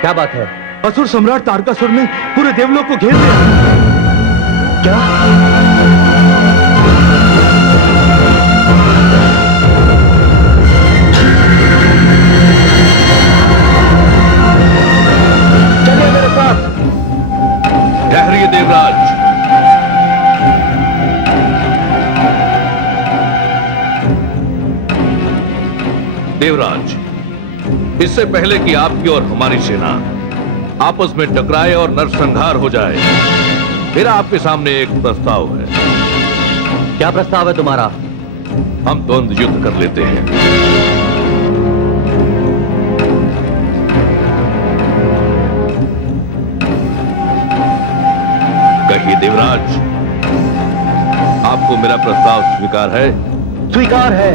क्या बात है? असुर सम्राट तारकासुर ने पूरे देवलोक को घेर लिया। क्या? चलिए मेरे साथ। ठहरिए देवराज। देवराज, इससे पहले कि आपकी और हमारी सेना आपस में टकराए और नरसंहार हो जाए, मेरा आपके सामने एक प्रस्ताव है। क्या प्रस्ताव है तुम्हारा? हम द्वंद्व युद्ध कर लेते हैं। कहिए देवराज, आपको मेरा प्रस्ताव स्वीकार है? स्वीकार है।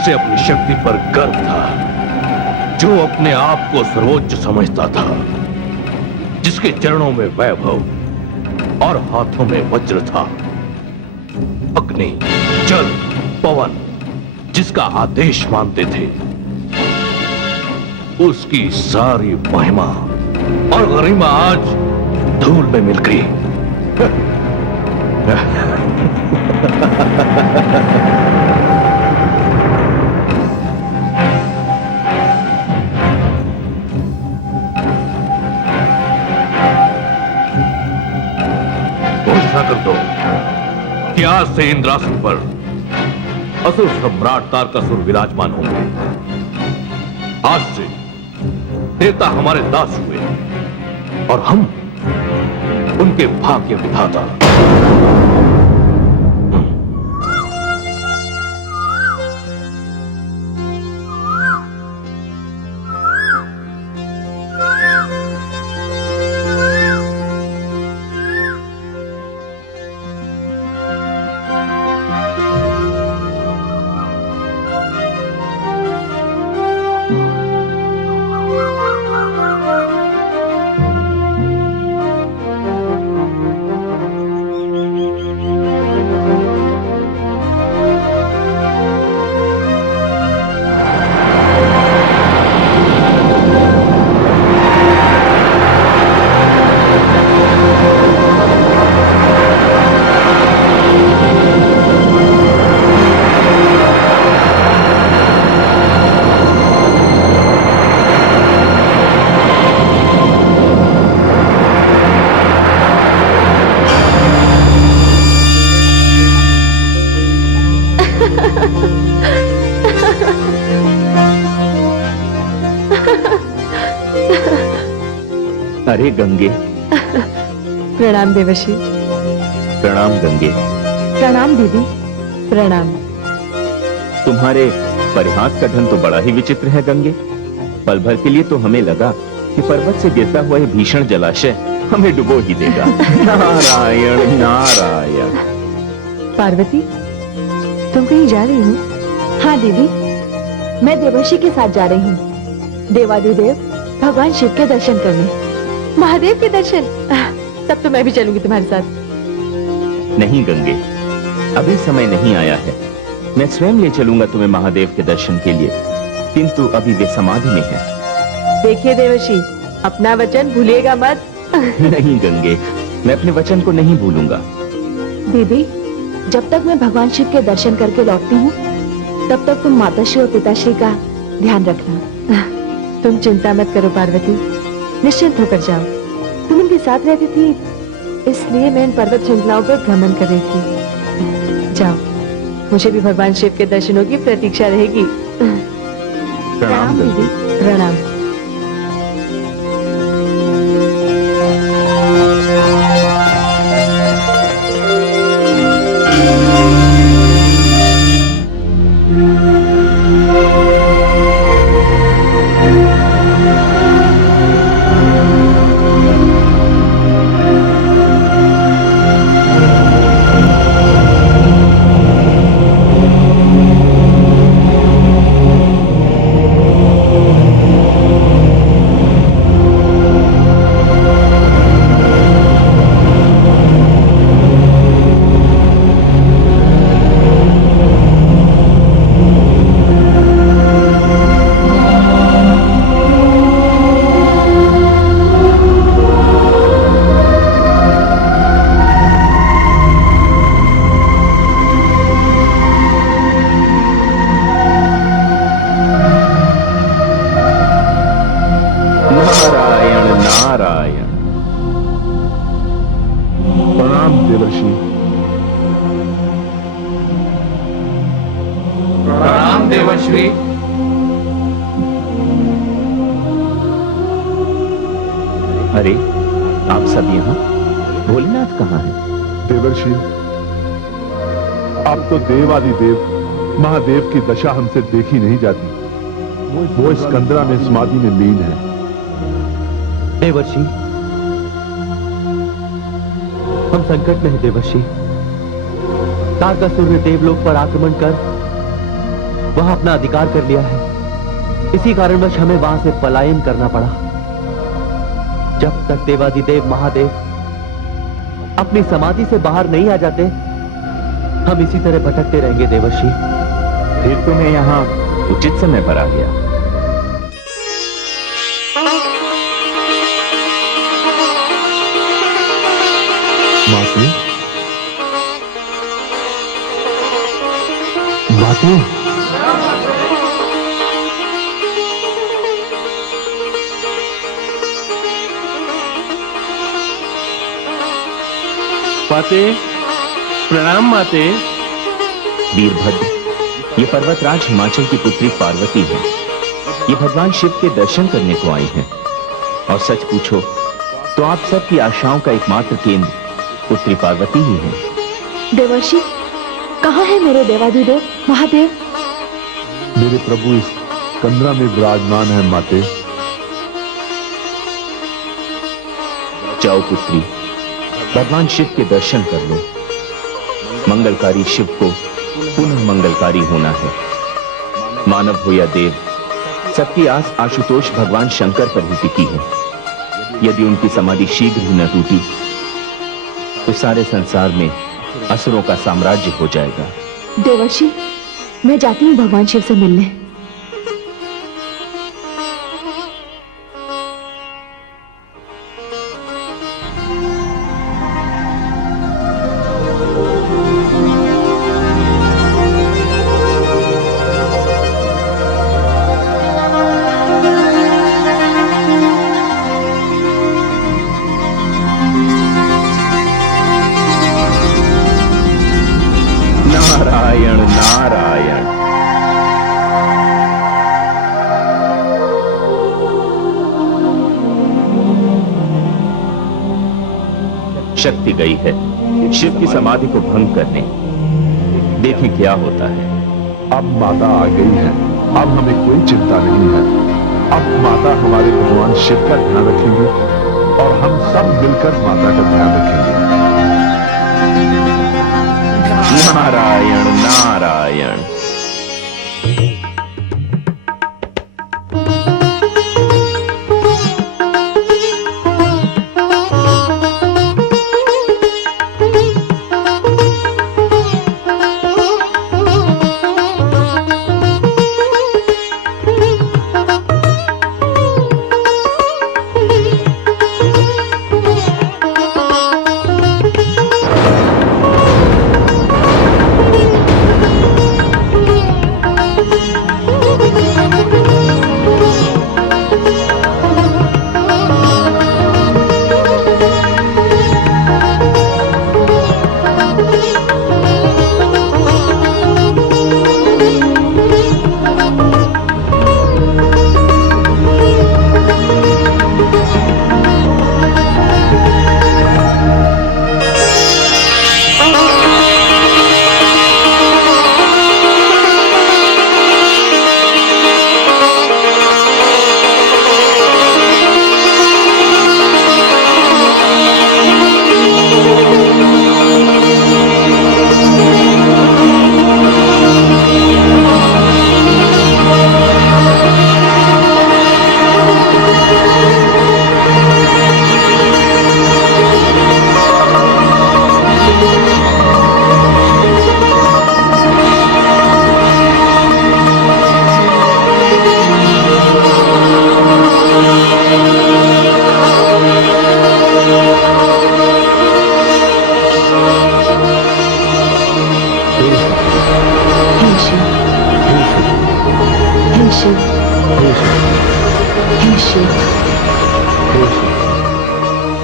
जिसे अपनी शक्ति पर गर्व था, जो अपने आप को सर्वोच्च समझता था, जिसके चरणों में वैभव और हाथों में वज्र था, अग्नि, जल, पवन जिसका आदेश मानते थे, उसकी सारी महिमा और गरिमा आज धूल में मिल गई। घोषणा कर दो कि आज से इंद्रासन पर असुर सम्राट तारकासुर विराजमान होंगे। आज से देवता हमारे दास हुए और हम उनके भाग्य विधाता। अरे गंगे। प्रणाम देवर्षि। प्रणाम गंगे। प्रणाम दीदी। प्रणाम। तुम्हारे परिहास का ढंग तो बड़ा ही विचित्र है गंगे। पल भर के लिए तो हमें लगा कि पर्वत से गिरता हुआ ये भीषण जलाशय हमें डुबो ही देगा। नारायण नारायण। पार्वती, तुम कहीं जा रही हो? हाँ दीदी, मैं देवर्षि के साथ जा रही हूँ देवादिदेव भगवान शिव के दर्शन करने। महादेव के दर्शन? तब तो मैं भी चलूंगी तुम्हारे साथ। नहीं गंगे, अभी समय नहीं आया है। मैं स्वयं ले चलूंगा तुम्हें महादेव के दर्शन के लिए, किंतु अभी वे समाधि में हैं। देखिए देवर्षि, अपना वचन भूलिएगा मत। नहीं गंगे, मैं अपने वचन को नहीं भूलूंगा। दीदी, जब तक मैं भगवान शिव के दर्शन करके लौटती हूँ, तब तक तुम माताश्री और पिताश्री का ध्यान रखना। तुम चिंता मत करो पार्वती, निश्चिंत होकर जाओ। तुम उनके साथ रहती थी, इसलिए मैं इन पर्वत श्रृंखलाओं पर भ्रमण कर रही थी। जाओ, मुझे भी भगवान शिव के दर्शनों की प्रतीक्षा रहेगी। प्रणाम दीदी। प्रणाम। प्रणाम देवर्षि। प्रणाम देवर्षि। अरे आप सब यहाँ? भोलेनाथ कहाँ है? देवर्षि, अब तो देवादिदेव महादेव की दशा हमसे देखी नहीं जाती। वो स्कंदरा में समाधि में लीन है। देवर्षि, हम संकट में हैं देवर्षि। तारकासुर ने देवलोक पर आक्रमण कर वहां अपना अधिकार कर लिया है। इसी कारणवश हमें वहां से पलायन करना पड़ा। जब तक देवाधिदेव महादेव अपनी समाधि से बाहर नहीं आ जाते, हम इसी तरह भटकते रहेंगे देवर्षि। फिर तो मैं यहाँ उचित समय पर आ गया। माते, माते, माते, प्रणाम माते। वीरभद्र, ये पर्वतराज हिमाचल की पुत्री पार्वती है। ये भगवान शिव के दर्शन करने को आई हैं। और सच पूछो तो आप सबकी आशाओं का एकमात्र केंद्र पुत्री पार्वती ही है। देवर्षि, कहाँ है मेरे देवाधिदेव महादेव? मेरे प्रभु इस कंदरा में विराजमान है माते। जाओ पुत्री, भगवान शिव के दर्शन कर लो। मंगलकारी शिव को पुनः मंगलकारी होना है। मानव हो या देव, सबकी आस आशुतोष भगवान शंकर पर ही टिकी है। यदि उनकी समाधि शीघ्र ही न टूटी तो सारे संसार में असुरों का साम्राज्य हो जाएगा। देवर्षि, मैं जाती हूँ भगवान शिव से मिलने। नारायण नारायण। शक्ति गई है शिव की समाधि को भंग करने। देखें क्या होता है। अब माता आ गई है, अब हमें कोई चिंता नहीं है। अब माता हमारे भगवान शिव का ध्यान रखेंगे और हम सब मिलकर माता का ध्यान रखेंगे। नारायण नारायण।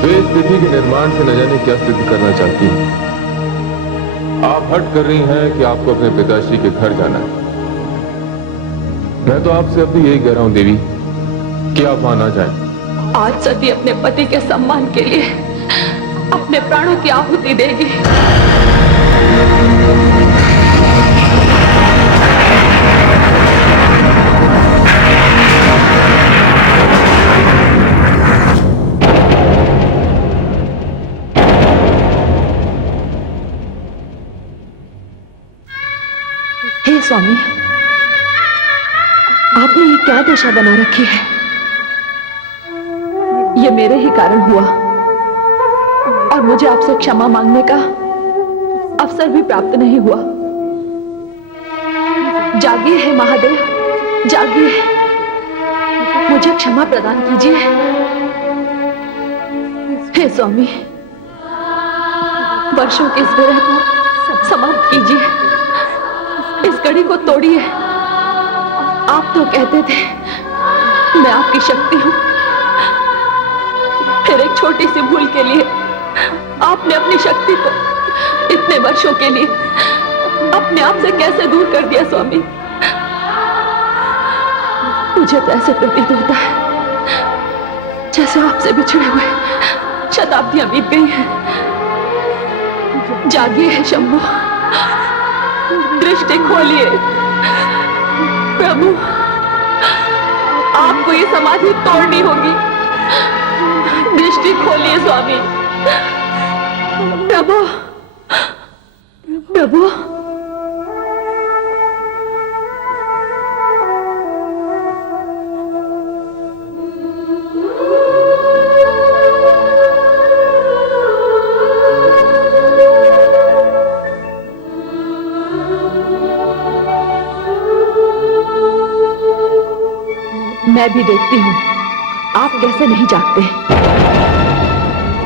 वे इस विधि के निर्माण से न जाने क्या सिद्ध करना चाहती हैं। आप हट कर रही हैं कि आपको अपने पिताश्री के घर जाना है। मैं तो आपसे अब भी यही कह रहा हूं देवी कि आप वहां ना जाएं। आज सती अपने पति के सम्मान के लिए अपने प्राणों की आहुति देगी। हे स्वामी, क्या दशा बना रखी है? ये मेरे ही कारण हुआ और मुझे आपसे क्षमा मांगने का अवसर भी प्राप्त नहीं हुआ। जागिए है महादेव, जागिए, मुझे क्षमा प्रदान कीजिए। हे स्वामी, वर्षों के इस विरह को समाप्त कीजिए, इस कड़ी को तोड़िए। आप तो कहते थे मैं आपकी शक्ति हूं, फिर एक छोटी सी भूल के लिए आपने अपनी शक्ति को इतने वर्षों के लिए अपने आप से कैसे दूर कर दिया स्वामी? मुझे तो ऐसे प्रतीत होता है जैसे आपसे बिछड़े हुए शताब्दियां बीत गई हैं। जागिए है शंभु, दृष्टि खोलिए। प्रभु, आपको ये समाधि तोड़नी होगी। दृष्टि खोलिए स्वामी। प्रभु, प्रभु, मैं भी देखती हूं आप कैसे नहीं जागते,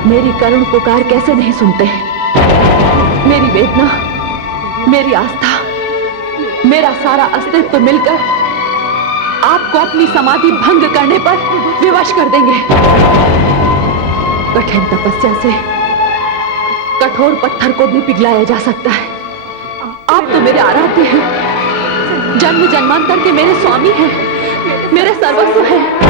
मेरी करुण पुकार कैसे नहीं सुनते। मेरी वेदना, मेरी आस्था, मेरा सारा अस्तित्व मिलकर आपको अपनी समाधि भंग करने पर विवश कर देंगे। कठिन तपस्या से कठोर पत्थर को भी पिघलाया जा सकता है। आप तो मेरे आराध्य हैं, जन्म जन्मांतर के मेरे स्वामी हैं, मेरे सर्वस्व हैं।